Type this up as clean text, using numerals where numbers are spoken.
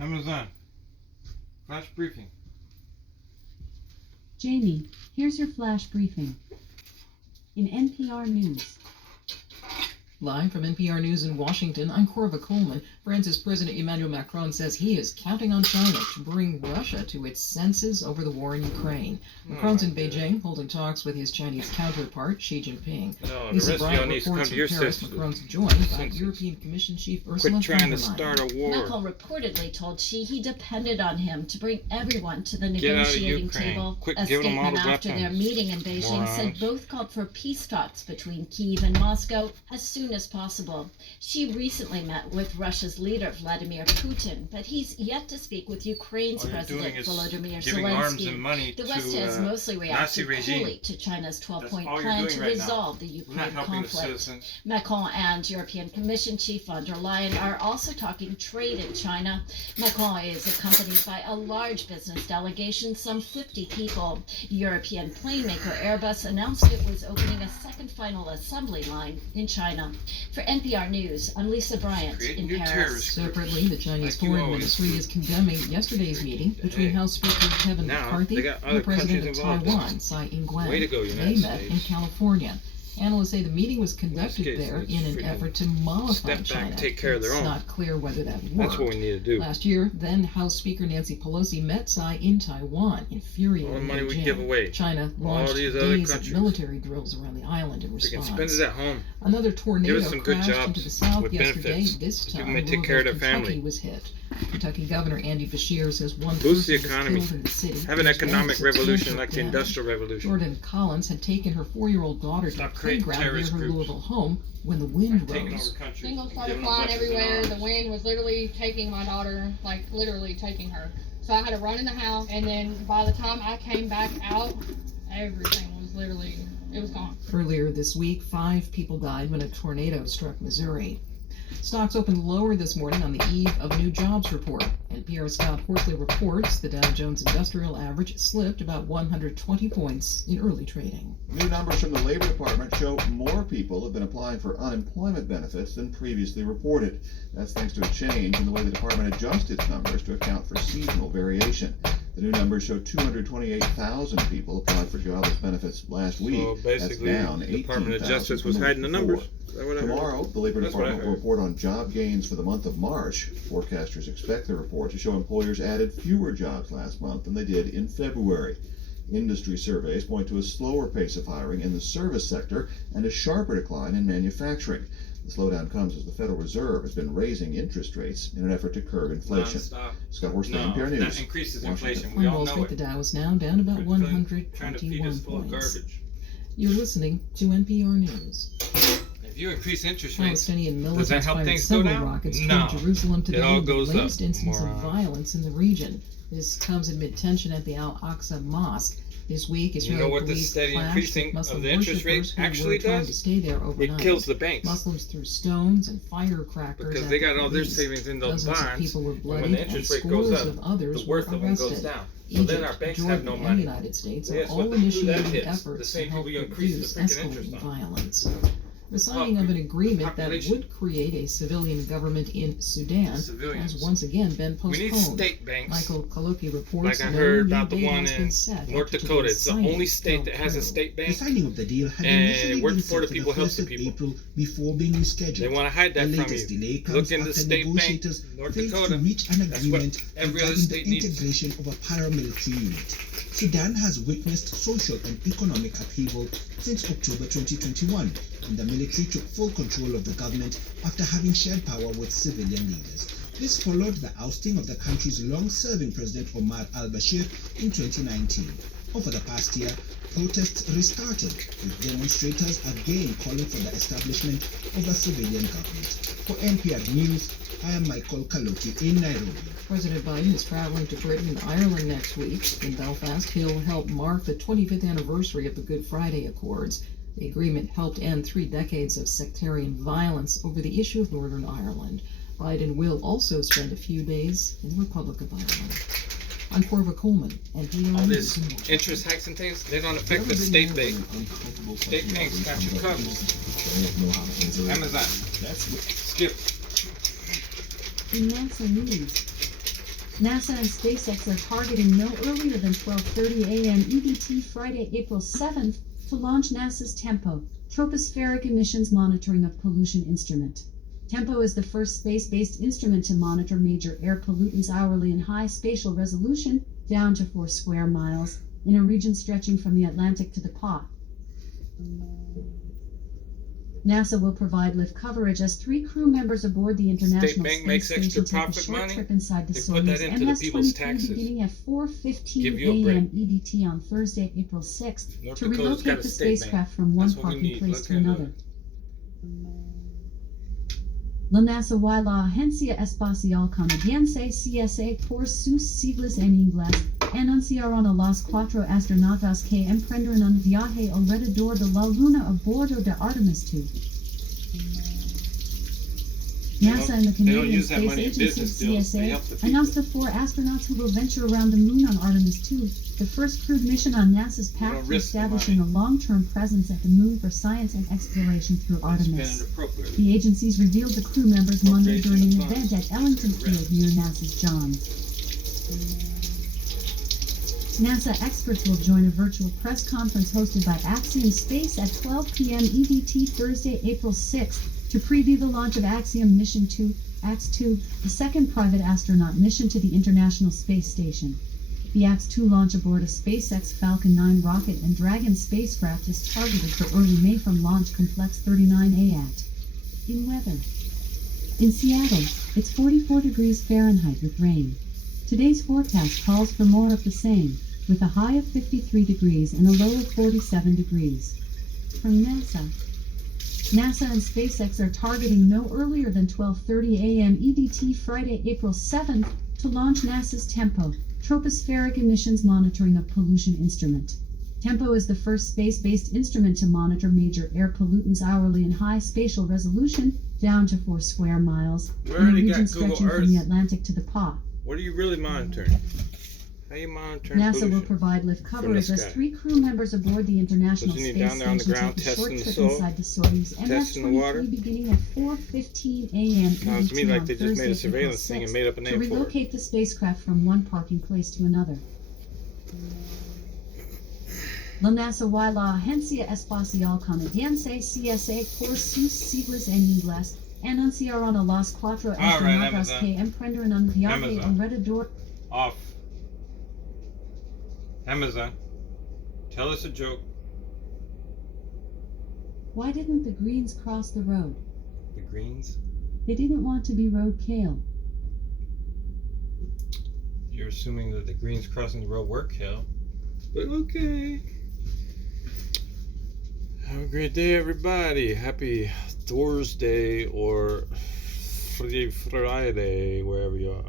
Amazon. Flash briefing. Jamie, here's your flash briefing. In NPR News. Live from NPR News in Washington, I'm Corva Coleman. France's President Emmanuel Macron says he is counting on China to bring Russia to its senses over the war in Ukraine. Macron's in Beijing, holding talks with his Chinese counterpart, Xi Jinping. No, Lisa the rest of y'all Bryant needs to come reports to from your Paris. senses. Macron's joined by European Commission Chief Ursula Quit trying von der to Leyen. start a war. Macron reportedly told Xi he depended on him to bring everyone to the Get out of negotiating Ukraine. table. Quit A giving them all statement the after their weapons. meeting in Beijing said Morons. both called for peace talks between Kyiv and Moscow as soon as possible. Xi recently met with Russia's leader Vladimir Putin, but he's yet to speak with Ukraine's All you're doing President is Volodymyr giving arms and Zelensky. money The West to has mostly Nazi reacted regime. coolly to China's 12-point all you're plan doing to right now. resolve the We're not Ukraine helping the conflict. citizens. Macron and European Commission Chief von der Leyen are also talking trade in China. Macron is accompanied by a large business delegation, some 50 people. European plane maker Airbus announced it was opening a second final assembly line in China. For NPR News, I'm Lisa Bryant Creating in new Paris. terrorists. Separately, the Chinese Like you Foreign always Ministry do. is condemning yesterday's meeting between Hey. House Speaker Kevin Now, McCarthy they got and other the President of countries involved in Taiwan, Tsai Ing-wen. Way to go, They United met in States. California. Analysts say the meeting was conducted case, there let's in an freaking effort to mollify step back China. and take care of their It's own. not clear whether that worked. That's what we need to do. Last year, then House Speaker Nancy Pelosi met Tsai in Taiwan, infuriating All the money we Beijing. give away. China All launched these other days of countries. military drills around the island in We can response. spend it at home. Another tornado Give us some good crashed jobs into the south with yesterday. benefits. This People time, may take care of their Louisville, Kentucky family. was hit. Kentucky Governor Andy Beshear says one Boost the person was economy. killed in the city. Have an There's economic been revolution substantial like the damage. Industrial Revolution. Jordan Collins had taken her 4-year-old daughter to Stop a creating playground near terrorist her groups. Louisville home when the wind Taking rose. over countries. Shingles and started giving them flying weapons and everywhere. arms. The wind was literally taking my daughter, like literally taking her. So I had to run in the house, and then by the time I came back out, everything was literally, it was gone. Earlier this week, 5 people died when a tornado struck Missouri. Stocks opened lower this morning on the eve of a new jobs report. NPR's Scott Horsley reports the Dow Jones Industrial Average slipped about 120 points in early trading. New numbers from the Labor Department show more people have been applying for unemployment benefits than previously reported. That's thanks to a change in the way the department adjusts its numbers to account for seasonal variation. The new numbers show 228,000 people applied for jobless benefits last week. So basically, That's down the Department of 18,000 Justice was from the hiding the week numbers. before. Is that what I heard? Tomorrow, the Labor That's what I Department will heard. report on job gains for the month of March. Forecasters expect the report to show employers added fewer jobs last month than they did in February. Industry surveys point to a slower pace of hiring in the service sector and a sharper decline in manufacturing. The slowdown comes as the Federal Reserve has been raising interest rates in an effort to curb inflation. Non-stop. Scott Horsley, No, NPR News. that increases Washington. inflation. We On all Wall know Street, the it. Dow is now down about Quit trying to feed 121 us full of points. garbage. You're listening to NPR News. If you increase interest rates, Palestinian does that militants help fired things go several down? rockets No. toward Jerusalem today, It all the goes latest up, instance of morons. violence in the region. This comes amid tension at the Al-Aqsa Mosque. This week, You Israeli know what this police steady clashed increasing with Muslim of the interest rate worshippers who actually were trying does? to stay there overnight. it kills the banks. Muslims threw stones and firecrackers Because at they the got all their police. savings in those Dozens of bonds. people were And bloodied when the and interest rate scores goes up, of others the worth were of them goes arrested. down. So Egypt, then our banks Jordan, have no and money. the United States Yes, are what all who that initiating hits? The efforts same to help people you increase reduce the freaking interest escalating on. violence. The signing of an agreement that Population. would create a civilian government in Sudan Civilians. has once again been We need postponed. state banks. Michael Kaloki reports Like I no heard new about the date one has been in set North after Dakota. today's It's the signing only state that fell has a through. state The bank. signing of the deal had And initially it works been for set the for people, the helps 1st the of people. April before being rescheduled. They want to hide The that from latest you. delay comes Look into after state bank, negotiators North failed Dakota. to reach an That's what agreement every other regarding the state needs. integration of a paramilitary unit. Sudan has witnessed social and economic upheaval since October 2021, when the military took full control of the government after having shared power with civilian leaders. This followed the ousting of the country's long-serving President Omar al-Bashir in 2019. Over the past year, protests restarted, with demonstrators again calling for the establishment of a civilian government. For NPR News, I am Michael Kaloki in Nairobi. President Biden is traveling to Britain and Ireland next week. In Belfast, he'll help mark the 25th anniversary of the Good Friday Accords. The agreement helped end 3 decades of sectarian violence over the issue of Northern Ireland. Biden will also spend a few days in the Republic of Ireland. I'm Corva Coleman, and All News this in Washington. interest hikes and things, they don't affect the state bank. State banks got you covered. Amazon. That's Skip. In NASA News. NASA and SpaceX are targeting no earlier than 12:30 a.m. EDT Friday, April 7th to launch NASA's TEMPO, Tropospheric Emissions Monitoring of Pollution instrument. TEMPO is the first space-based instrument to monitor major air pollutants hourly in high spatial resolution, down to 4 square miles, in a region stretching from the Atlantic to the PA. NASA will provide live coverage as 3 crew members aboard the International Bank Space makes Station extra take a profit short money. trip inside the They put that Soyuz into the people's MS-23 taxes. beginning at 4:15 Give you a break. a.m. EDT on Thursday, April 6th, North to Dakota's got relocate a the state bank. spacecraft from one That's what we parking need. place Look to into another. it. La NASA y la Agencia Espacial Canadiense CSA por sus siglas en inglés anunciaron a los 4 astronautas que emprendieron un viaje alrededor de la Luna a bordo de Artemis II. NASA and the They don't Canadian use that Space money in Agency business deals. They CSA help the people. announced the 4 astronauts who will venture around the moon on Artemis II, the first crewed mission on NASA's don't path to risk the establishing a money. long-term presence at the moon for science and exploration through Spend it Artemis. appropriately. The agencies revealed the crew members Monday during an Appropriation of event at Ellington Field near NASA's Johns. NASA experts will join a virtual press conference hosted by Axiom Space at 12 p.m. EDT Thursday, April 6th to preview the launch of Axiom Mission 2, AX-2, the second private astronaut mission to the International Space Station. The AX-2 launch aboard a SpaceX Falcon 9 rocket and Dragon spacecraft is targeted for early May from Launch Complex 39A at. In weather. In Seattle, it's 44 degrees Fahrenheit with rain. Today's forecast calls for more of the same, with a high of 53 degrees and a low of 47 degrees. From NASA. NASA and SpaceX are targeting no earlier than 12:30 a.m. EDT Friday, April 7th to launch NASA's TEMPO, Tropospheric Emissions Monitoring of Pollution instrument. TEMPO is the first space-based instrument to monitor major air pollutants hourly in high spatial resolution, down to 4 square miles, We in a already region got Google stretching Earth. from the Atlantic to the PA. What are you really monitoring? How you monitoring NASA will pollution? provide live coverage as sky. 3 crew members aboard the International Isn't he Space down there on the Station ground take a short testing the trip soil? inside the Soyuz Testing the water? MS-23 beginning at 4:15 a.m. Sounds to me EDT like on they just made a Thursday, surveillance April thing and 6th, made up a to name for it. relocate the spacecraft from one parking place to another. La NASA y la Agencia Espacial Canadiense CSA por sus siglas en inglés anunciaron a los 4 astronautas Amazon. que emprendieron un viaje Amazon. alrededor. Off. Amazon. Tell us a joke. Why didn't the Greens cross the road? The Greens. They didn't want to be roadkill. You're assuming that the Greens crossing the road were killed. But okay. Have a great day, everybody. Happy Thursday or Friday, wherever you are.